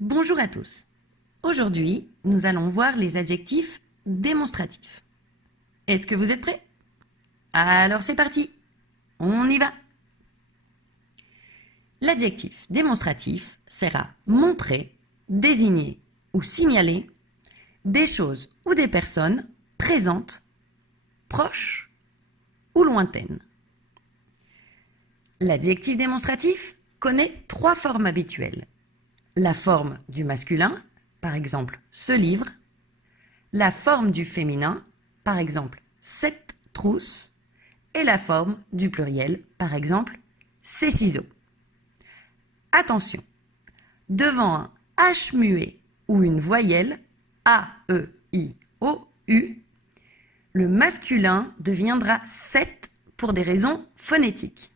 Bonjour à tous. Aujourd'hui, nous allons voir les adjectifs démonstratifs. Est-ce que vous êtes prêts? Alors c'est parti, on y va. L'adjectif démonstratif sert à montrer, désigner ou signaler des choses ou des personnes présentes, proches ou lointaines. L'adjectif démonstratif connaît trois formes habituelles. La forme du masculin, par exemple « ce livre », la forme du féminin, par exemple « cette trousse », et la forme du pluriel, par exemple « ces ciseaux ». Attention, devant un H muet ou une voyelle A, E, I, O, U, le masculin deviendra cette pour des raisons phonétiques.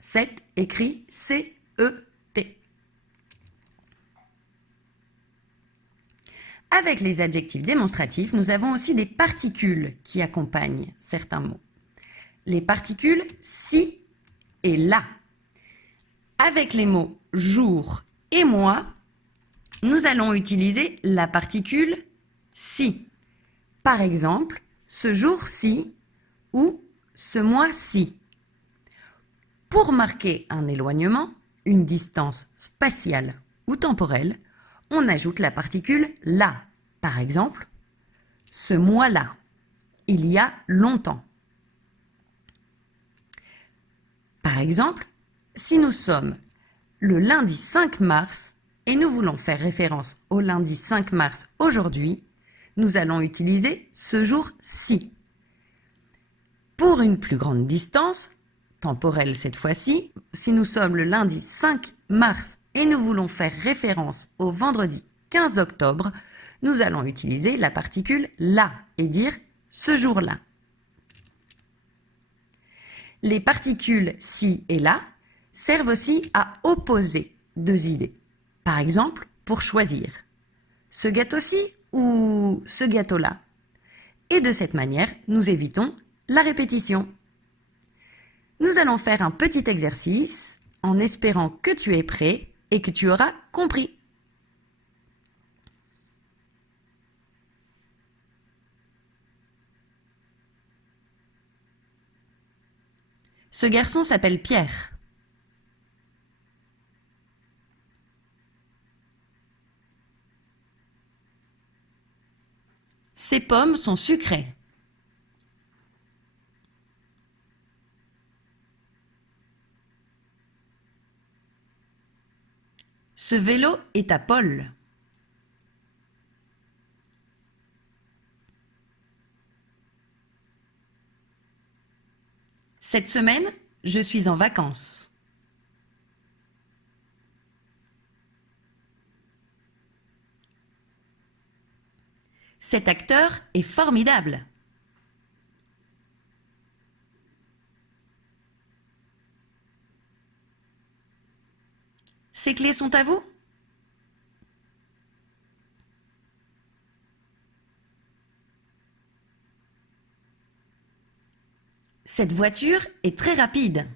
Cette écrit C-E-T. Avec les adjectifs démonstratifs, nous avons aussi des particules qui accompagnent certains mots. Les particules si et là. Avec les mots jour et mois, nous allons utiliser la particule si. Par exemple, ce jour-ci ou ce mois-ci. Pour marquer un éloignement, une distance spatiale ou temporelle, on ajoute la particule là. Par exemple, ce mois-là, il y a longtemps. Par exemple, si nous sommes le lundi 5 mars et nous voulons faire référence au lundi 5 mars aujourd'hui, nous allons utiliser ce jour-ci. Pour une plus grande distance, temporelle cette fois-ci, si nous sommes le lundi 5 mars et nous voulons faire référence au vendredi 15 octobre, nous allons utiliser la particule là et dire ce jour-là. Les particules si et là servent aussi à opposer deux idées. Par exemple, pour choisir ce gâteau-ci ou ce gâteau-là. Et de cette manière, nous évitons la répétition. Nous allons faire un petit exercice en espérant que tu es prêt et que tu auras compris. Ce garçon s'appelle Pierre. Ces pommes sont sucrées. Ce vélo est à Paul. Cette semaine, je suis en vacances. Cet acteur est formidable. Ces clés sont à vous? Cette voiture est très rapide.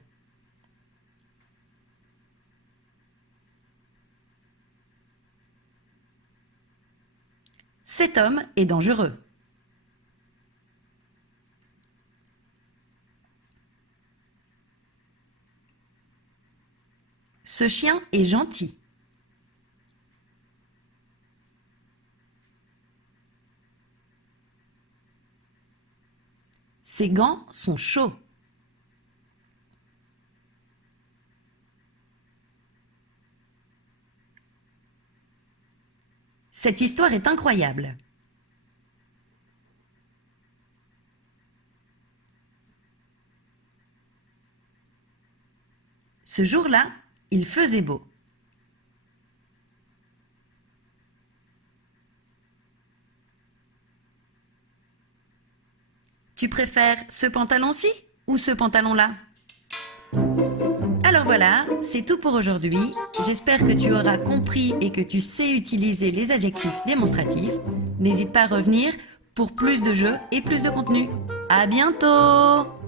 Cet homme est dangereux. Ce chien est gentil. Ces gants sont chauds. Cette histoire est incroyable. Ce jour-là, il faisait beau. Tu préfères ce pantalon-ci ou ce pantalon-là? Alors voilà, c'est tout pour aujourd'hui. J'espère que tu auras compris et que tu sais utiliser les adjectifs démonstratifs. N'hésite pas à revenir pour plus de jeux et plus de contenu. À bientôt!